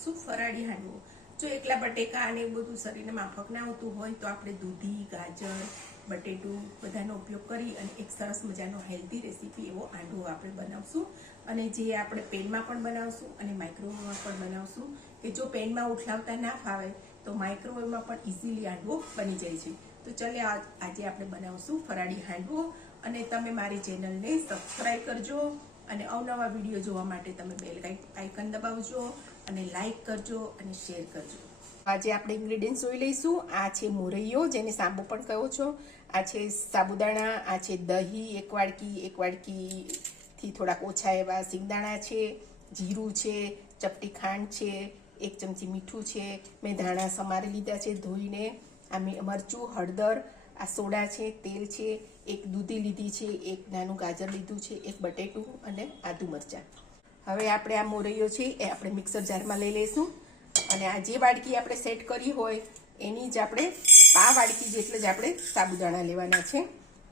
બનાવશું ફરાળી હાંડવો। જો એકલા બટેકા અને બધું શરીરને માફક ના આવતું હોય તો આપણે દૂધી, ગાજર, બટેટું બધાનો ઉપયોગ કરી અને એક સરસ મજાનો હેલ્ધી રેસીપી એવો હાંડવો આપણે બનાવશું। અને જે આપણે પેનમાં પણ બનાવશું અને માઇક્રોવેવમાં પણ બનાવશું કે જો પેનમાં ઉઠલાવતા ના ફાવે તો માઇક્રોવેવમાં પણ ઇઝીલી હાંડવો બની જાય છે। તો ચાલો આજે આપણે બનાવશું ફરાળી હાંડવો અને તમે મારી ચેનલને સબસ્ક્રાઈબ કરજો અને અવનવા વિડીયો જોવા માટે તમે બેલ આઇકન દબાવજો અને લાઈક કરજો અને શેર કરજો। આજે આપણે ઇન્ગ્રેડિયન્ટ્સ જોઈ લઈશું। આ છે મોરૈયો, જેને સાંબો પણ કહો છો, આ છે સાબુદાણા, આ છે દહીં એક વાડકીથી થોડાક ઓછા એવા સિંગદાણા છે, જીરું છે, ચપટી ખાંડ છે, 1 ચમચી મીઠું છે, મેં ધાણા સમારી લીધા છે ધોઈને, આ મરચું, હળદર, આ સોડા છે, તેલ છે, એક દૂધી લીધી છે, એક નાનું ગાજર લીધું છે, એક બટેટું અને આદુ મરચાં। હવે આપણે આ મોરૈયો છે એ આપણે મિક્સર જારમાં લઈ લઈશું અને આ જે વાડકી આપણે સેટ કરી હોય એની જ આપણે 5 વાડકી જેટલા જ આપણે સાબુદાણા લેવાના છે।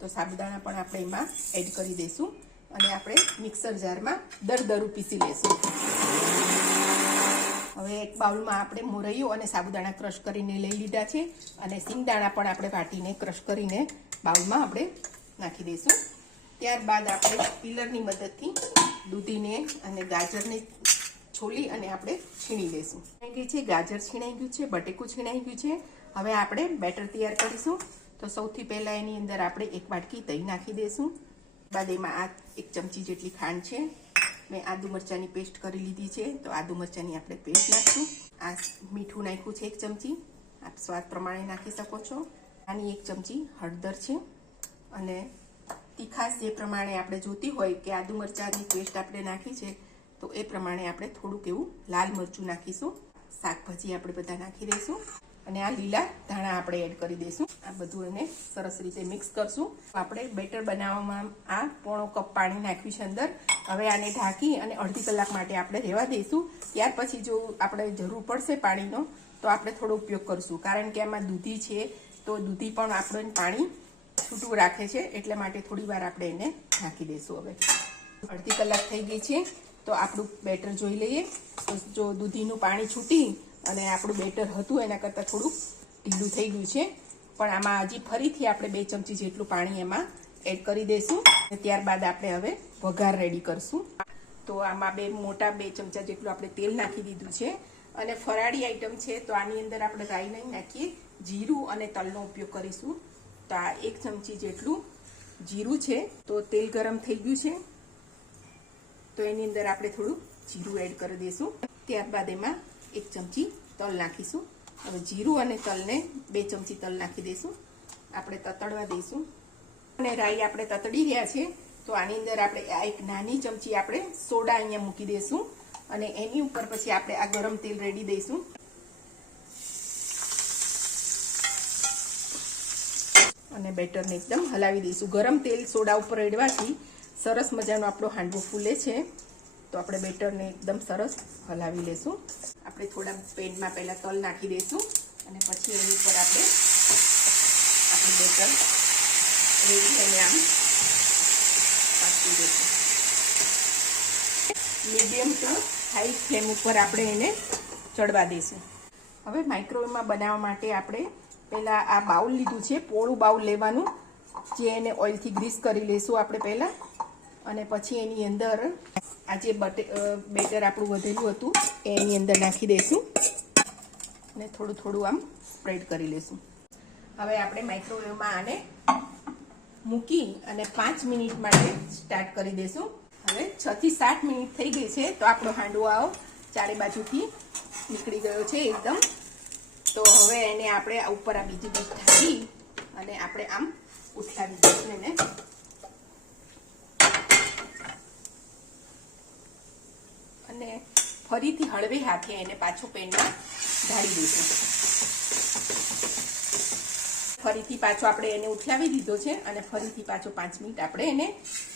તો સાબુદાણા પણ આપણે એમાં એડ કરી દઈશું અને આપણે મિક્સર જારમાં દરદરું પીસી લઈશું। હવે એક બાઉલમાં આપણે મોરૈયો અને સાબુદાણા ક્રશ કરીને લઈ લીધા છે અને સિંગદાણા પણ આપણે વાટીને ક્રશ કરીને બાઉલમાં આપણે નાખી દઈશું। ત્યારબાદ આપણે પીલરની મદદથી દૂધીને અને ગાજરને છોલી અને આપણે છીણી લઈશું। છીણી છે, ગાજર છીણાઈ ગયું છે, બટેકું છીણાઈ ગયું છે। હવે આપણે બેટર તૈયાર કરીશું। તો સૌથી પહેલાં એની અંદર આપણે 1 વાટકી દહીં નાખી દઈશું। બાદ એમાં આ 1 ચમચી જેટલી ખાંડ છે, મેં આદુ મરચાંની પેસ્ટ કરી લીધી છે તો આદુ મરચાંની આપણે પેસ્ટ નાખીશું। આ મીઠું નાખ્યું છે 1 ચમચી, આપ સ્વાદ પ્રમાણે નાખી શકો છો। આની 1 ચમચી હળદર છે અને તીખાશ જે પ્રમાણે આપણે જોતી હોય કે આદુ મરચાંની પેસ્ટ આપણે નાખી છે તો એ પ્રમાણે આપણે થોડુંક એવું લાલ મરચું નાખીશું। શાકભાજી આપણે બધા નાખી દઈશું અને આ લીલા ધાણા આપણે એડ કરી દઈશું। આ બધું એને સરસ રીતે મિક્સ કરશું। આપણે બેટર બનાવવામાં આ 1/4 કપ પાણી નાખ્યું છે અંદર। હવે આને ઢાંકી અને અડધી કલાક માટે આપણે રહેવા દઈશું। ત્યાર પછી જો આપણે જરૂર પડશે પાણીનો તો આપણે થોડો ઉપયોગ કરશું, કારણ કે આમાં દૂધી છે તો દૂધી પણ આપણને પાણી છૂટું રાખે છે, એટલા માટે થોડી વાર આપણે એને ઢાંકી દઈશું। હવે અડધી કલાક થઈ ગઈ છે તો આપણું બેટર જોઈ લઈએ। તો જો દૂધીનું પાણી છૂટી અને આપણું બેટર હતું એના કરતાં થોડુંક ઢીલું થઈ ગયું છે, પણ આમાં હજી ફરીથી આપણે 2 ચમચી જેટલું પાણી એમાં એડ કરી દઈશું અને ત્યારબાદ આપણે હવે વઘાર રેડી કરશું। તો આમાં 2 ચમચા જેટલું આપણે તેલ નાખી દીધું છે અને ફરાળી આઈટમ છે તો આની અંદર આપણે રાઈ નહીં નાખીએ, જીરું અને તલનો ઉપયોગ કરીશું। તો આ 1 ચમચી જેટલું જીરું છે। તો તેલ ગરમ થઈ ગયું છે તો એની અંદર આપણે થોડું જીરું એડ કરી દઈશું। ત્યારબાદ એમાં 1 ચમચી તલ નાખીશું। હવે જીરું અને તલને 2 ચમચી તલ નાખી દઈશું, આપણે તતડવા દઈશું અને રાઈ આપણે તતડી રહ્યા છે તો આની અંદર આપણે આ 1 નાની ચમચી આપણે સોડા અહીંયા મૂકી દઈશું અને એની ઉપર પછી આપણે આ ગરમ તેલ રેડી દઈશું અને બેટરને એકદમ હલાવી દઈશું। ગરમ તેલ સોડા ઉપર રેડવાથી સરસ મજાનો આપણો હાંડવો ફૂલે છે। તો આપણે બેટરને એકદમ સરસ હલાવી લઈશું। આપણે થોડા પેનમાં પહેલાં તલ નાખી દઈશું અને પછી એની ઉપર આપણે આપણું બેટર રેડી અને આમ પાકી દઈશું। મીડિયમ ટુ હાઈ ફ્લેમ ઉપર આપણે એને ચડવા દઈશું। હવે માઇક્રોવેવમાં બનાવવા માટે આપણે પહેલાં આ બાઉલ લીધું છે, પોળું બાઉલ લેવાનું, જે એને ઓઇલથી ગ્રીસ કરી લઈશું આપણે પહેલાં અને પછી એની અંદર આ જે બેટર આપણું વધેલું હતું એની અંદર નાખી દઈશું અને થોડું થોડું આમ સ્પ્રેડ કરી લઈશું। હવે આપણે માઇક્રોવેવમાં આને મૂકી અને 5 મિનિટ માટે સ્ટાર્ટ કરી દઈશું। હવે 6 થી 7 મિનિટ થઈ ગઈ છે તો આપણો હાંડવો આવો ચારે બાજુથી નીકળી ગયો છે એકદમ। તો હવે એને આપણે ઉપર આ બીજી ડીશ ઢાંકી અને આપણે આમ ઉઠાવી દઈશું એને અને ફરીથી હળવે હાથે એને પાછો પેનમાં ઢાળી દઈશું। ફરીથી પાછો આપણે એને ઉઠાવી દીધો છે અને ફરીથી પાછો 5 મિનિટ આપણે એને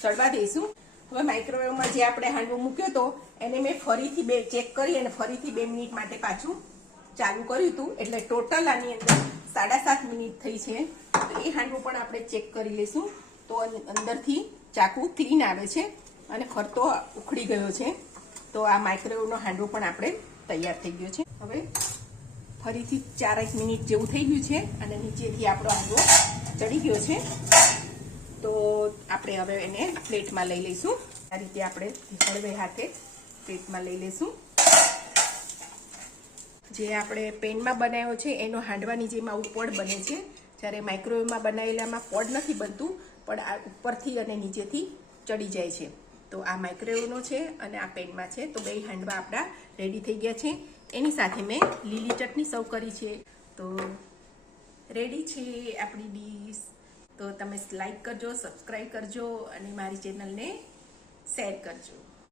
ચડવા દઈશું। હવે માઇક્રોવેવમાં જે આપણે હાંડવો મૂક્યો હતો એને મેં ફરીથી ચેક કરી અને ફરીથી 2 મિનિટ માટે પાછું ચાલુ કર્યું હતું, એટલે ટોટલ આની અંદર 7.5 મિનિટ થઈ છે। તો એ હાંડવો પણ આપણે ચેક કરી લઈશું। તો અંદરથી ચાકુ ક્લીન આવે છે અને ફરતો ઉખડી ગયો છે। તો આ માઇક્રોવેવનો હાંડવો પણ આપણે તૈયાર થઈ ગયો છે. હવે ફરીથી 4 મિનિટ જેવું થઈ ગયું છે અને નીચેથી આપણો હાંડવો ચડી ગયો છે. તો આપણે હવે એને પ્લેટમાં લઈ લઈશું. આ રીતે આપણે હળવે હાથે પ્લેટમાં લઈ લઈશું. જે આપણે પેનમાં બનાવ્યો છે એનો હાંડવાની જેમ આવું પડ બને છે, જ્યારે માઇક્રોવેવમાં બનાવેલામાં પડ નથી બનતું, પણ આ ઉપરથી અને નીચેથી ચડી જાય છે. તો આ માઇક્રોવેવનો છે અને આ પેનમાં છે. તો બે હાંડવા આપણા રેડી થઈ ગયા છે. એની સાથે મેં લીલી ચટણી સર્વ કરી છે. તો રેડી છે આપણી ડીશ. તો તમે લાઈક કરજો, સબસ્ક્રાઈબ કરજો અને મારી ચેનલને શેર કરજો.